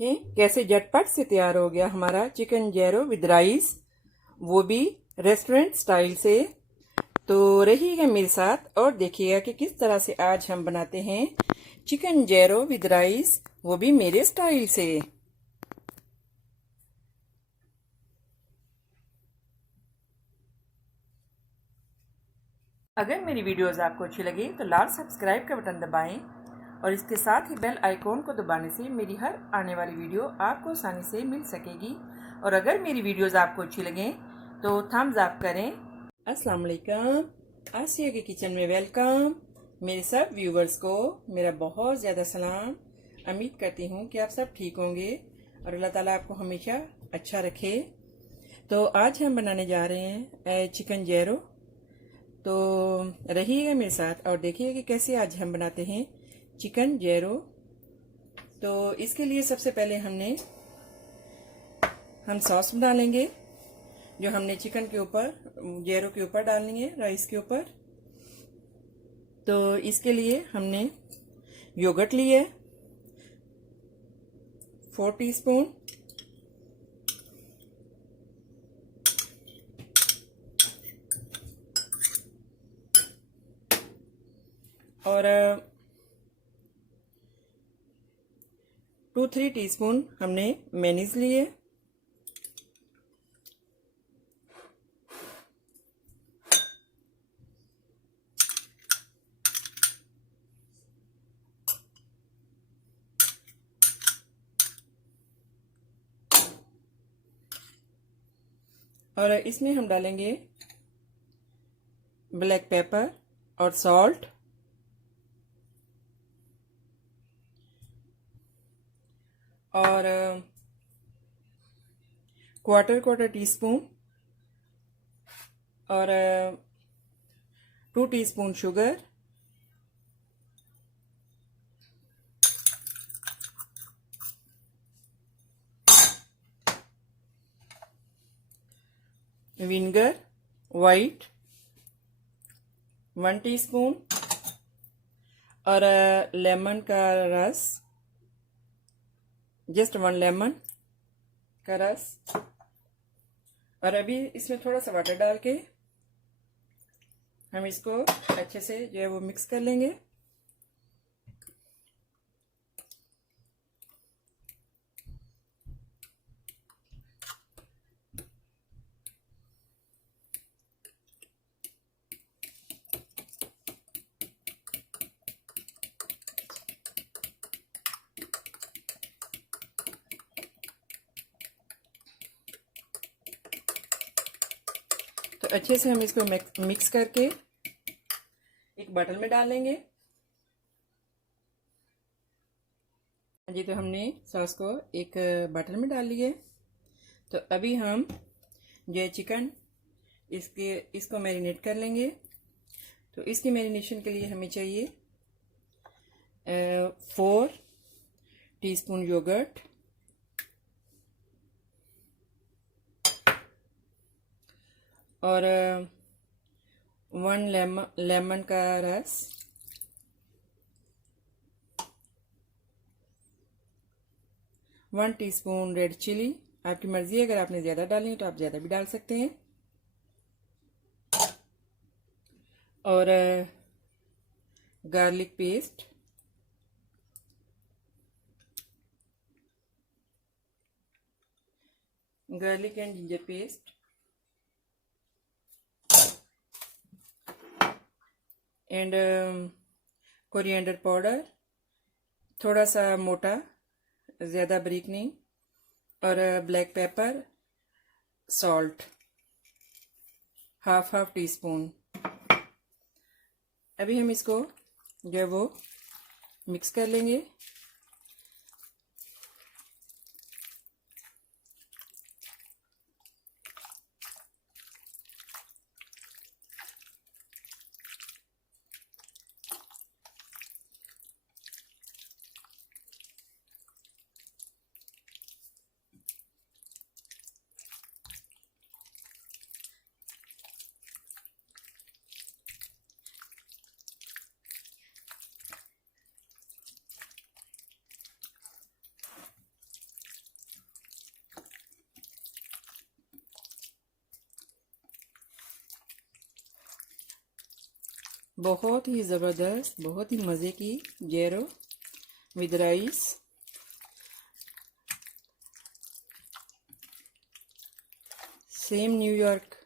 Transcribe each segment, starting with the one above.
कैसे झटपट से तैयार हो गया हमारा चिकन जैरो विद राइस, वो भी रेस्टोरेंट स्टाइल से। तो रहिएगा मेरे साथ और देखिएगा कि किस तरह से आज हम बनाते हैं चिकन जैरो विद राइस, वो भी मेरे स्टाइल से। अगर मेरी वीडियोस आपको अच्छी लगे तो लाल सब्सक्राइब का बटन दबाएं और इसके साथ ही बेल आइकॉन को दबाने से मेरी हर आने वाली वीडियो आपको आसानी से मिल सकेगी। और अगर मेरी वीडियोस आपको अच्छी लगें तो थम्स अप करें। अस्सलाम वालेकुम, आसिया के किचन में वेलकम। मेरे सब व्यूवर्स को मेरा बहुत ज़्यादा सलाम। उम्मीद करती हूँ कि आप सब ठीक होंगे और अल्लाह ताला आपको हमेशा अच्छा रखे। तो आज हम बनाने जा रहे हैं चिकन जैरो। तो रहिएगा मेरे साथ और देखिए कि कैसे आज हम बनाते हैं चिकन जैरो। तो इसके लिए सबसे पहले हम सॉस डालेंगे जो हमने चिकन के ऊपर, जैरो के ऊपर डालनी है, राइस के ऊपर। तो इसके लिए हमने योगर्ट लिया है 4 टीस्पून, और 2-3 टीस्पून हमने मेनीज लिए। और इसमें हम डालेंगे ब्लैक पेपर और सॉल्ट, और क्वार्टर टीस्पून और 2 teaspoon sugar, vinegar white 1 teaspoon, और लेमन का रस, जस्ट 1 लेमन का रस। और अभी इसमें थोड़ा सा वाटर डाल के हम इसको अच्छे से जो है वो मिक्स कर लेंगे। तो अच्छे से हम इसको मिक्स करके एक बॉटल में डाल लेंगे। जी, तो हमने सॉस को एक बॉटल में डाल लिए। तो अभी हम जो है चिकन इसको मैरिनेट कर लेंगे। तो इसकी मैरिनेशन के लिए हमें चाहिए 4 टीस्पून योगर्ट, और 1 लेमन का रस, 1 टीस्पून रेड चिली। आपकी मर्जी है, अगर आपने ज़्यादा डालनी है तो आप ज़्यादा भी डाल सकते हैं। और garlic paste, garlic and ginger paste, and coriander powder, थोड़ा सा मोटा, ज़्यादा बारीक नहीं, और black pepper, salt half teaspoon. अभी हम इसको जो है वो मिक्स कर लेंगे। बहुत ही ज़बरदस्त, बहुत ही मज़े की जेरो with rice. Same New York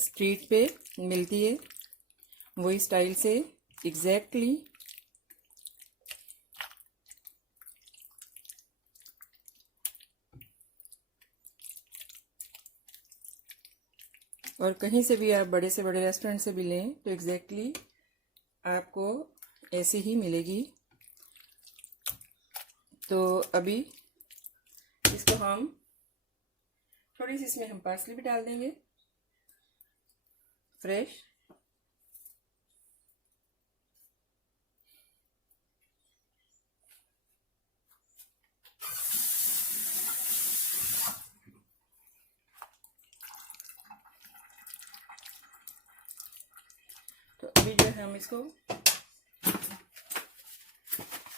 street पे मिलती है, वही स्टाइल से एग्जैक्टली। और कहीं से भी आप बड़े से बड़े रेस्टोरेंट से भी लें तो एग्जैक्टली आपको ऐसी ही मिलेगी। तो अभी इसको हम थोड़ी सी, इसमें हम पार्सली भी डाल देंगे फ्रेश। तो अभी जो है हम इसको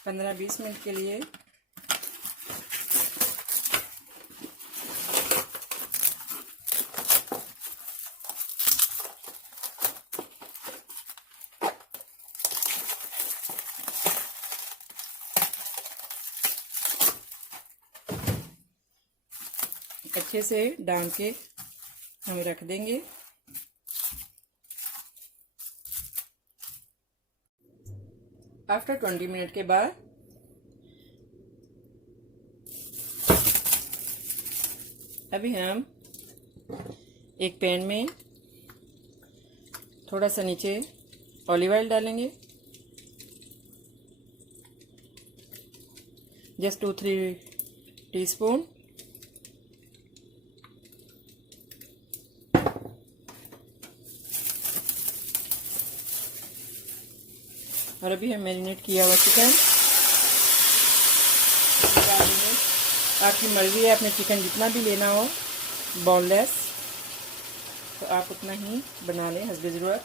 15-20 मिनट के लिए अच्छे से डाल के हम रख देंगे। आफ्टर 20 मिनट के बाद अभी हम एक पैन में थोड़ा सा नीचे ऑलिव ऑयल डालेंगे, जस्ट 2-3 टीस्पून। और अभी हम मैरिनेट किया हुआ चिकन डालेंगे। आपकी मर्ज़ी है, आपने चिकन जितना भी लेना हो बोनलेस तो आप उतना ही बना लें हस्बे ज़रूरत।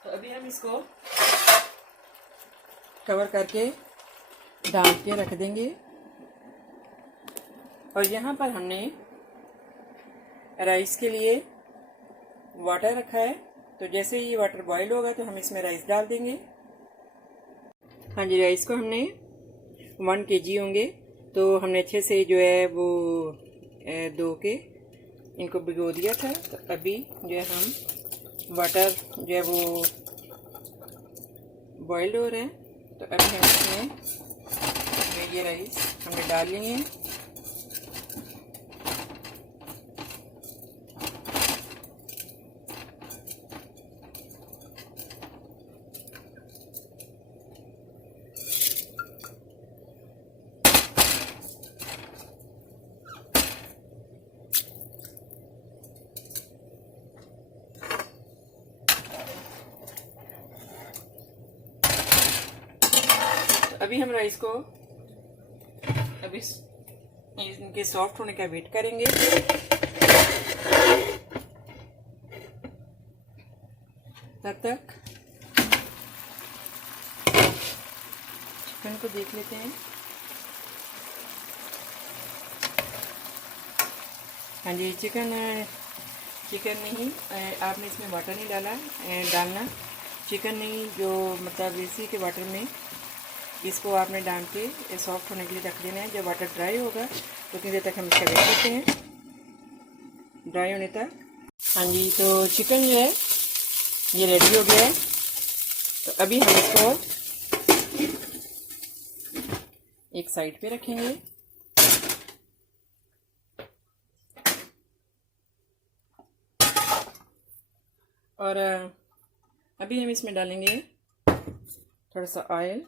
तो अभी हम इसको कवर करके डाल के रख देंगे। और यहाँ पर हमने राइस के लिए वाटर रखा है, तो जैसे ये वाटर बॉईल होगा तो हम इसमें राइस डाल देंगे। हाँ जी, राइस को हमने 1 kg होंगे, तो हमने अच्छे से जो है वो धो के इनको भिगो दिया था। तो अभी जो है हम वाटर जो है वो बॉइल्ड हो रहे हैं, तो अभी हम इसमें ये राइस हमने डाल लिए हैं। अभी हम राइस को अभी इनके सॉफ्ट होने का वेट करेंगे। तब तक चिकन को देख लेते हैं। हाँ जी, चिकन नहीं, आपने इसमें वाटर नहीं डालना चिकन नहीं, जो मतलब इसी के वाटर में इसको आपने डाल के सॉफ्ट होने के लिए रख देना है। जब वाटर ड्राई होगा तो उतनी देर तक हम इसका वेट करते हैं, ड्राई होने तक। हाँ जी, तो चिकन जो है ये रेडी हो गया है। तो अभी हम इसको एक साइड पे रखेंगे। और अभी हम इसमें डालेंगे थोड़ा सा ऑयल।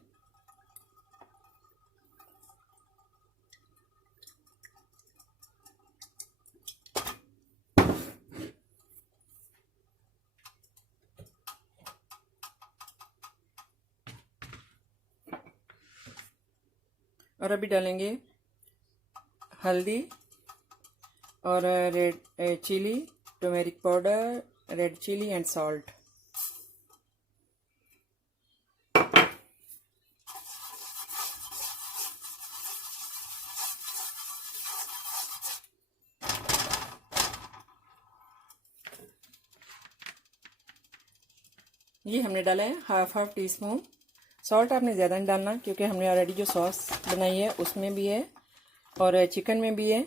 और अभी डालेंगे हल्दी और red chilli, turmeric powder, red chilli and salt. ये हमने डाला है हाफ टी स्पून। सॉल्ट आपने ज़्यादा नहीं डालना क्योंकि हमने ऑलरेडी जो सॉस बनाई है उसमें भी है और चिकन में भी है।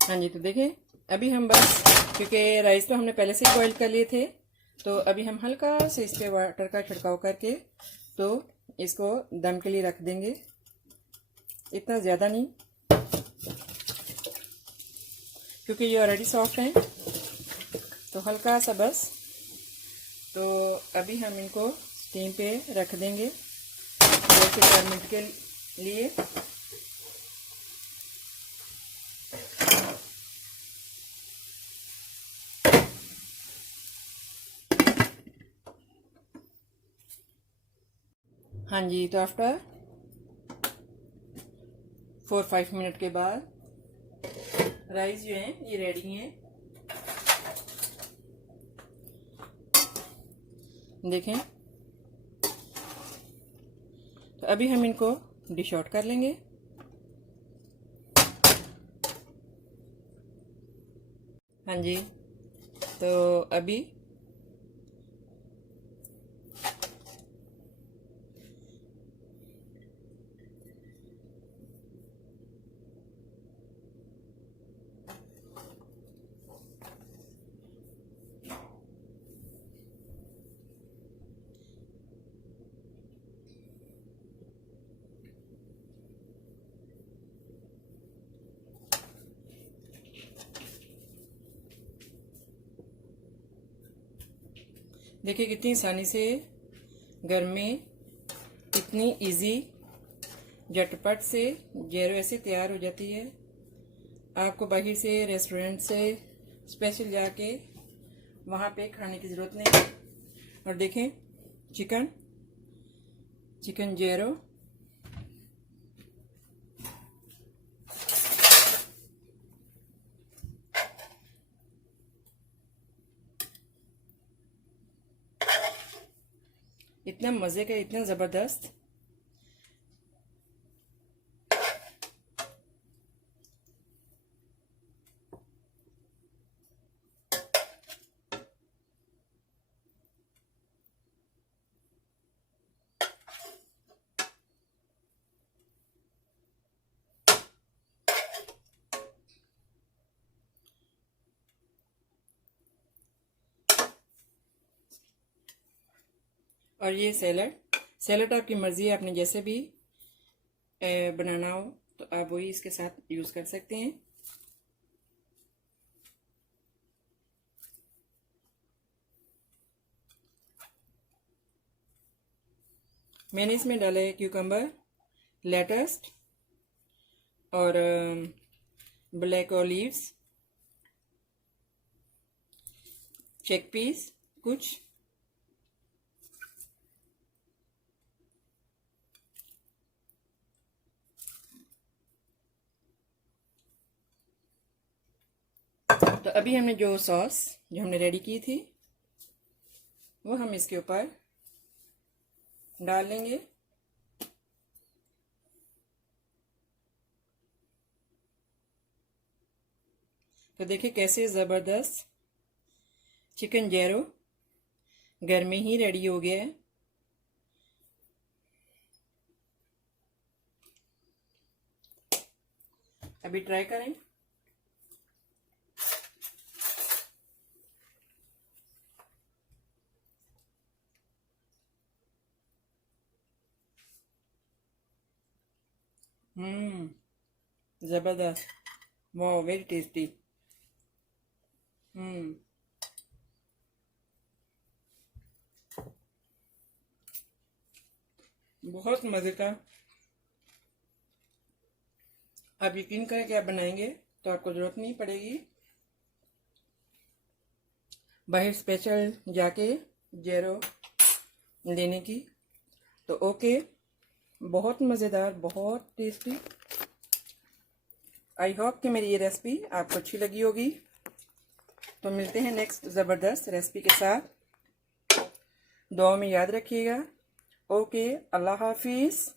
हाँ जी, तो देखिए अभी हम बस, क्योंकि राइस तो हमने पहले से ही बॉईल कर लिए थे, तो अभी हम हल्का से इस पर वाटर का छिड़काव करके तो इसको दम के लिए रख देंगे। इतना ज़्यादा नहीं क्योंकि ये ऑलरेडी सॉफ्ट हैं, तो हल्का सा बस। तो अभी हम इनको स्टीम पे रख देंगे 2 से 4 मिनट के लिए। हाँ जी, तो आफ्टर 4-5 मिनट के बाद राइस जो हैं ये रेडी हैं। देखें, तो अभी हम इनको डिश आउट कर लेंगे। हाँ जी, तो अभी देखिए कितनी आसानी से घर में इतनी इजी झटपट से जेरो ऐसे तैयार हो जाती है। आपको बाहर से रेस्टोरेंट से स्पेशल जाके वहाँ पे खाने की ज़रूरत नहीं। और देखें चिकन जेरो इतना मज़े का, इतना ज़बरदस्त। और ये सैलड आपकी मर्ज़ी है, आपने जैसे भी बनाना हो तो आप वही इसके साथ यूज़ कर सकते हैं। मैंने इसमें डाला है क्यूकम्बर, लेटस और ब्लैक ऑलिव्स, चिकपीस कुछ, तो अभी हमने जो सॉस जो हमने रेडी की थी वो हम इसके ऊपर डाल लेंगे। तो देखिए कैसे ज़बरदस्त चिकन जेरो घर में ही रेडी हो गया है। अभी ट्राई करें। ज़बरदस्त, वाह, वेरी टेस्टी। बहुत मज़े का आप यकीन करें कि आप बनाएंगे तो आपको ज़रूरत नहीं पड़ेगी बाहर स्पेशल जाके ज़ीरो लेने की। तो ओके, बहुत मज़ेदार, बहुत टेस्टी। आई होप कि मेरी ये रेसिपी आपको अच्छी लगी होगी। तो मिलते हैं नेक्स्ट ज़बरदस्त रेसिपी के साथ। दुआ में याद रखिएगा। ओके, अल्लाह हाफिज़।